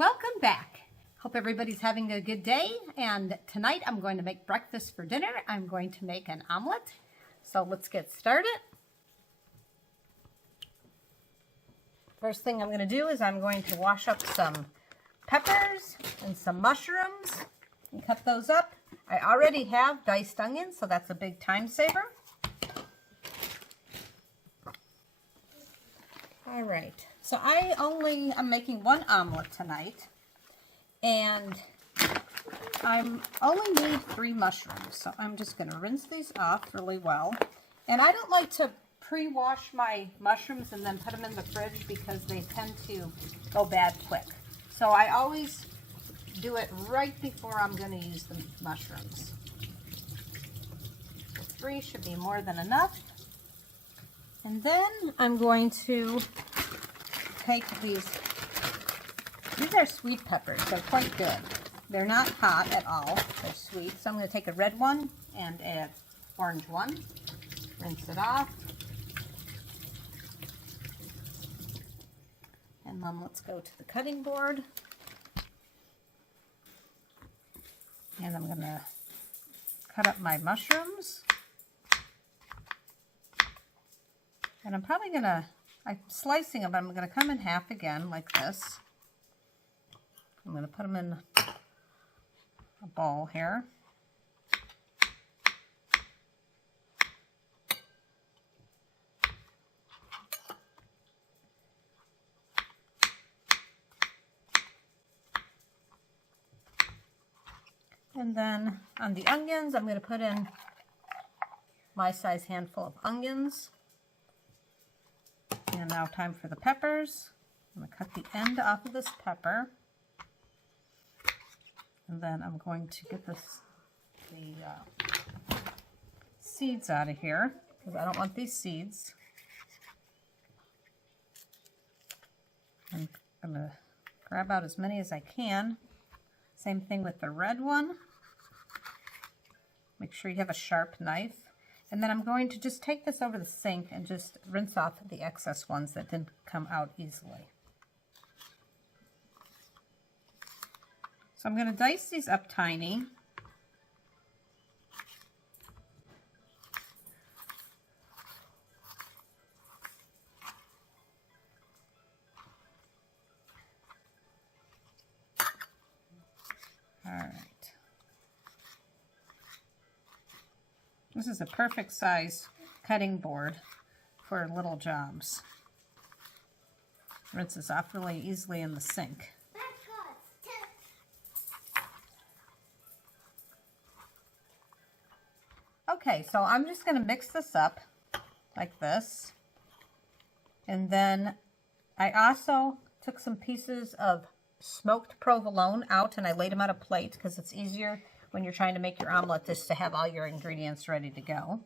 Welcome back. Hope everybody's having a good day, and tonight I'm going to make breakfast for dinner. I'm going to make an omelet. So let's get started. First thing I'm going to do is I'm going to wash up some peppers and some mushrooms and cut those up. I already have diced onions, so that's a big time saver. All right, so I'm making one omelet tonight, and I only need 3 mushrooms, so I'm just going to rinse these off really well. And I don't like to pre-wash my mushrooms and then put them in the fridge because they tend to go bad quick. So I always do it right before I'm going to use the mushrooms. So 3 should be more than enough. And then I'm going to take these are sweet peppers. They're quite good. They're not hot at all. They're sweet. So I'm going to take a red one and an orange one. Rinse it off. And then let's go to the cutting board. And I'm going to cut up my mushrooms. And I'm probably going to, I'm slicing them, but I'm going to cut them in half again like this. I'm going to put them in a bowl here. And then on the onions, I'm going to put in my size handful of onions. And now time for the peppers. I'm going to cut the end off of this pepper. And then I'm going to get the seeds out of here because I don't want these seeds. And I'm going to grab out as many as I can. Same thing with the red one. Make sure you have a sharp knife. And then I'm going to just take this over the sink and just rinse off the excess ones that didn't come out easily. So I'm going to dice these up tiny. All right. This is a perfect size cutting board for little jobs. Rinses off really easily in the sink. Okay, so I'm just going to mix this up like this. And then I also took some pieces of smoked provolone out and I laid them on a plate because it's easier when you're trying to make your omelet just to have all your ingredients ready to go.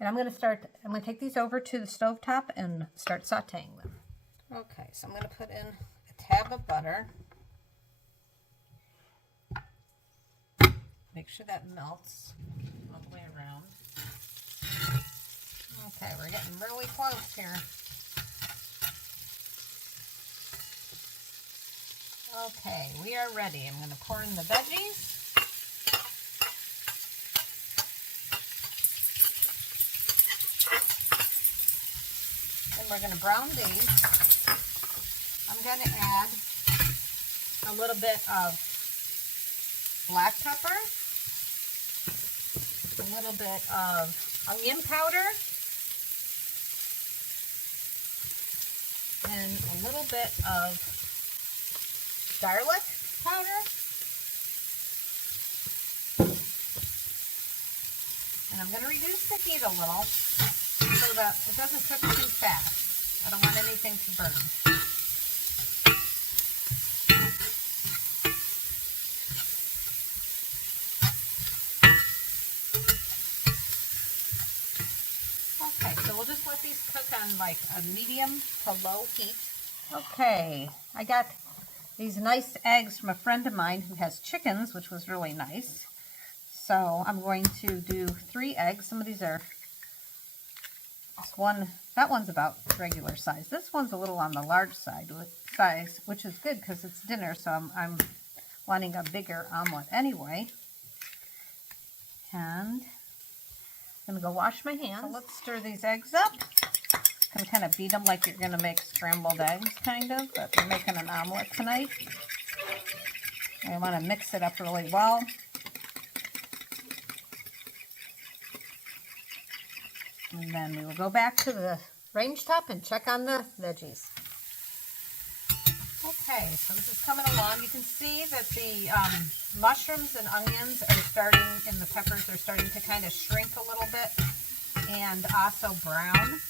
And I'm going to take these over to the stovetop and start sauteing them. Okay, so I'm going to put in a tab of butter. Make sure that melts all the way around. Okay, we're getting really close here. Okay, we are ready. I'm going to pour in the veggies. And we're going to brown these. I'm going to add a little bit of black pepper, a little bit of onion powder, and a little bit of garlic powder. And I'm going to reduce the heat a little so that it doesn't cook too fast. I don't want anything to burn. We'll just let these cook on like a medium to low heat. Okay, I got these nice eggs from a friend of mine who has chickens, which was really nice. So I'm going to do 3 eggs. Some of these are just 1 That one's about regular size. This one's a little on the large side, which is good because it's dinner, so I'm wanting a bigger omelet anyway. And I'm going to go wash my hands. So let's stir these eggs up. You can kind of beat them like you're going to make scrambled eggs, kind of, but we're making an omelet tonight. I want to mix it up really well. And then we will go back to the range top and check on the veggies. Okay, so this is coming along. You can see that the mushrooms and onions are starting, and the peppers are starting to kind of shrink a little bit and also brown.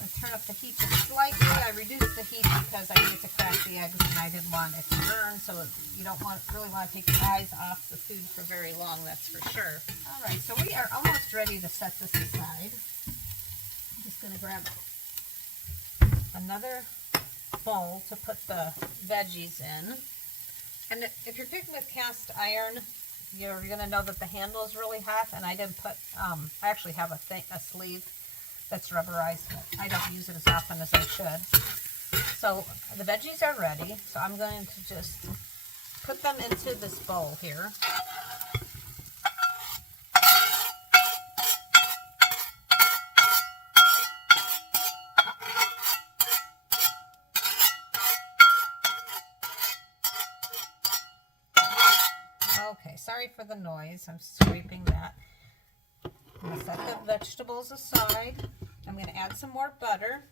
I'm going to turn up the heat just slightly. I reduced the heat because I needed to crack the eggs and I didn't want it to burn, so you don't really want to take your eyes off the food for very long, that's for sure. All right, so we are almost ready to set this aside. I'm just going to grab another bowl to put the veggies in. And if you're cooking with cast iron, you're going to know that the handle is really hot, and I didn't put, I actually have a sleeve that's rubberized. I don't use it as often as I should. So the veggies are ready, so I'm going to just put them into this bowl here. Okay, sorry for the noise. I'm scraping that. I'm going to set the vegetables aside. I'm going to add some more butter.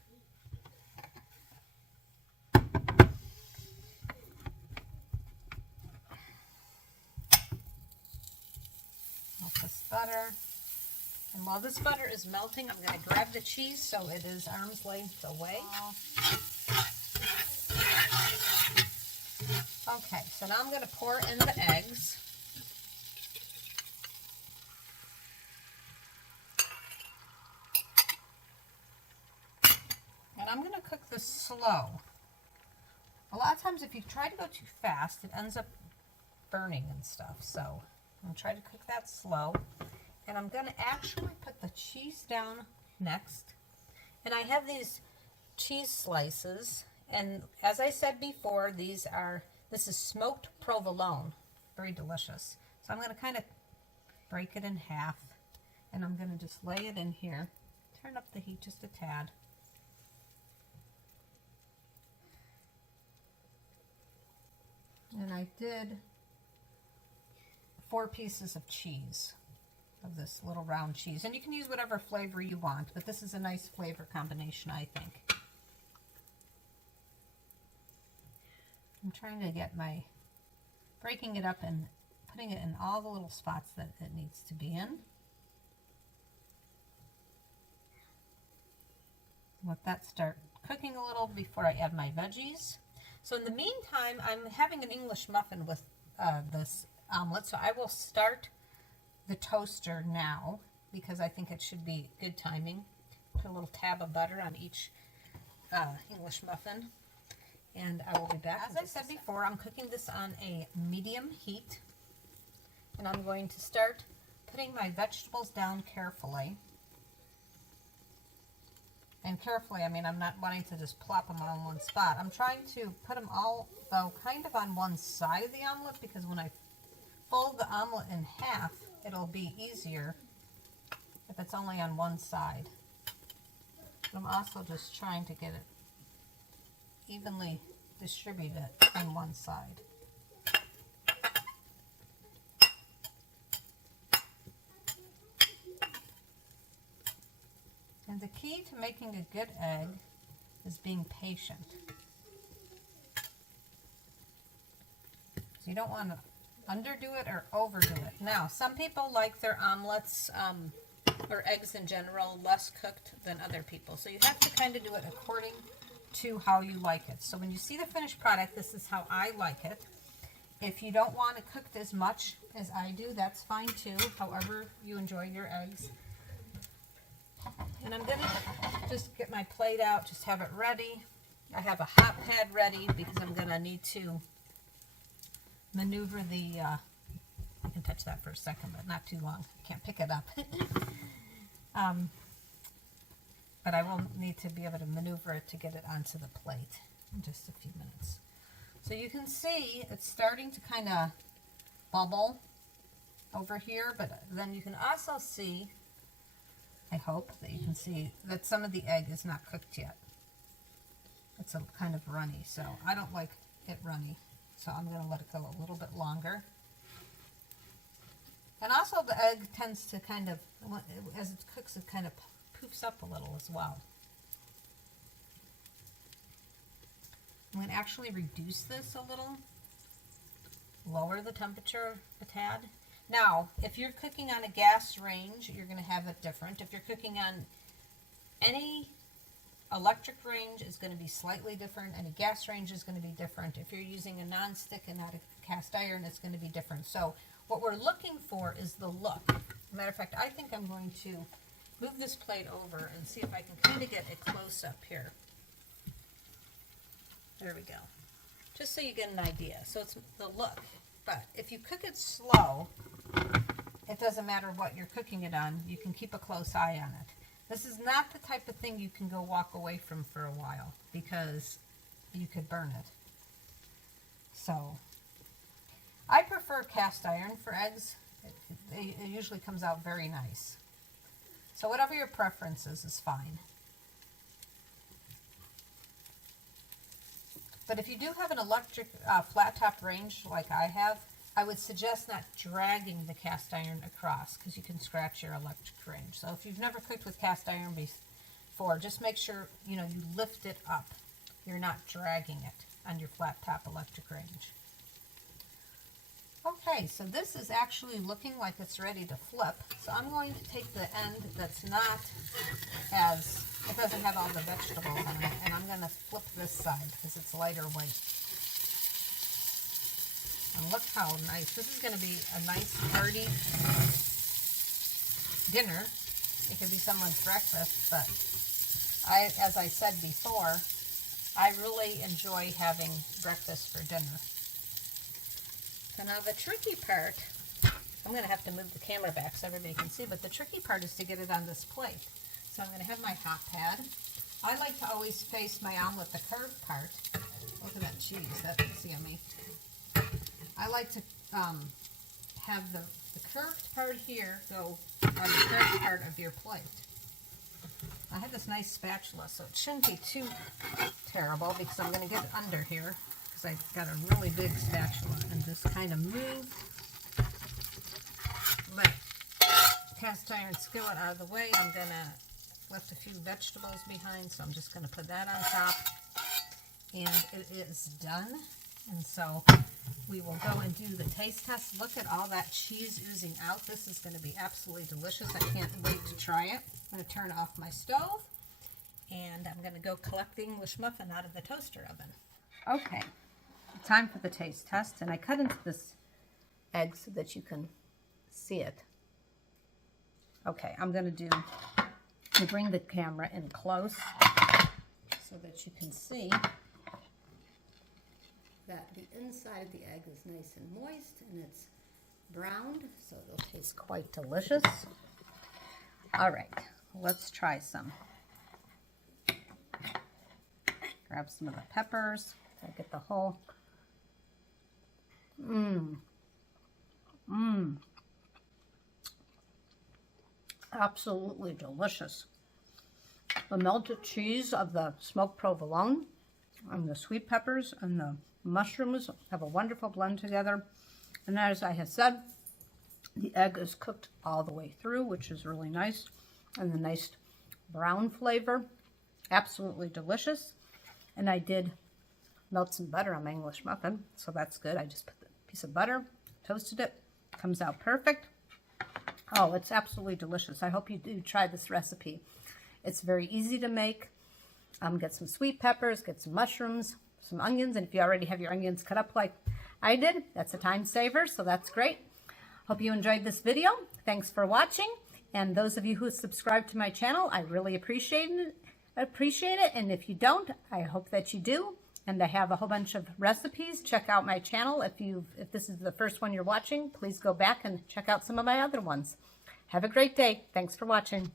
Melt this butter. And while this butter is melting, I'm going to grab the cheese so it is arm's length away. Okay, so now I'm going to pour in the eggs. And I'm going to cook this slow. A lot of times if you try to go too fast, it ends up burning and stuff. So I'm going to try to cook that slow. And I'm going to actually put the cheese down next. And I have these cheese slices. And as I said before, this is smoked provolone. Very delicious. So I'm going to kind of break it in half. And I'm going to just lay it in here. Turn up the heat just a tad. And I did 4 pieces of cheese, of this little round cheese. And you can use whatever flavor you want, but this is a nice flavor combination, I think. I'm trying to get breaking it up and putting it in all the little spots that it needs to be in. Let that start cooking a little before I add my veggies. So in the meantime, I'm having an English muffin with this omelet, so I will start the toaster now because I think it should be good timing. Put a little tab of butter on each English muffin, and I will be back. As I said before, I'm cooking this on a medium heat, and I'm going to start putting my vegetables down carefully. And carefully, I mean, I'm not wanting to just plop them all in one spot. I'm trying to put them all, though, kind of on one side of the omelet, because when I fold the omelet in half, it'll be easier if it's only on one side. But I'm also just trying to get it evenly distributed on one side. And the key to making a good egg is being patient. So you don't want to underdo it or overdo it. Now, some people like their omelets or eggs in general less cooked than other people. So you have to kind of do it according to how you like it. So when you see the finished product, this is how I like it. If you don't want it cooked as much as I do, that's fine too. However you enjoy your eggs. And I'm going to just get my plate out, just have it ready. I have a hot pad ready because I'm going to need to maneuver the, I can touch that for a second, but not too long. Can't pick it up. but I will need to be able to maneuver it to get it onto the plate in just a few minutes. So you can see it's starting to kind of bubble over here, but then you can also see, I hope that you can see that some of the egg is not cooked yet. It's a kind of runny, so I don't like it runny, so I'm going to let it go a little bit longer. And also the egg tends to kind of, as it cooks, it kind of poofs up a little as well. I'm going to actually reduce this a little, lower the temperature a tad. Now, if you're cooking on a gas range, you're going to have it different. If you're cooking on any electric range, it's going to be slightly different. Any gas range is going to be different. If you're using a non-stick and not a cast iron, it's going to be different. So what we're looking for is the look. Matter of fact, I think I'm going to move this plate over and see if I can kind of get a close-up here. There we go. Just so you get an idea. So it's the look. But if you cook it slow, it doesn't matter what you're cooking it on. You can keep a close eye on it. This is not the type of thing you can go walk away from for a while because you could burn it. So I prefer cast iron for eggs. It usually comes out very nice. So whatever your preference is fine. But if you do have an electric flat top range like I have, I would suggest not dragging the cast iron across because you can scratch your electric range. So if you've never cooked with cast iron before, just make sure you lift it up. You're not dragging it on your flat top electric range. Okay, so this is actually looking like it's ready to flip. So I'm going to take the end that's not it doesn't have all the vegetables on it, and I'm going to flip this side because it's lighter weight. And look how nice. This is going to be a nice hearty dinner. It could be someone's breakfast, but as I said before, I really enjoy having breakfast for dinner. So now the tricky part, I'm going to have to move the camera back so everybody can see, but the tricky part is to get it on this plate. So I'm going to have my hot pad. I like to always face my omelet, the curved part. Look at that cheese, that's yummy. I like to have the curved part here go on the curved part of your plate. I have this nice spatula, so it shouldn't be too terrible because I'm going to get it under here because I've got a really big spatula, and just kind of move my cast iron skillet out of the way. I'm going to left a few vegetables behind, so I'm just going to put that on top, and it is done. And so we will go and do the taste test. Look at all that cheese oozing out. This is going to be absolutely delicious. I can't wait to try it. I'm going to turn off my stove, and I'm going to go collect the English muffin out of the toaster oven. Okay, time for the taste test, and I cut into this egg so that you can see it. Okay, I'm going to bring the camera in close so that you can see that the inside of the egg is nice and moist and it's browned, so it'll taste quite delicious. All right, let's try some. Grab some of the peppers. I get the whole. Absolutely delicious. The melted cheese of the smoked provolone and the sweet peppers and the mushrooms have a wonderful blend together. And as I have said, the egg is cooked all the way through, which is really nice. And the nice brown flavor. Absolutely delicious. And I did melt some butter on my English muffin, so that's good. I just put a piece of butter, toasted it, comes out perfect. Oh, it's absolutely delicious. I hope you do try this recipe. It's very easy to make. Get some sweet peppers, get some mushrooms, some onions, and if you already have your onions cut up like I did, that's a time saver, so that's great. Hope you enjoyed this video. Thanks for watching, and those of you who subscribe to my channel, I really appreciate it. And if you don't, I hope that you do. And I have a whole bunch of recipes. Check out my channel. If this is the first one you're watching, please go back and check out some of my other ones. Have a great day. Thanks for watching.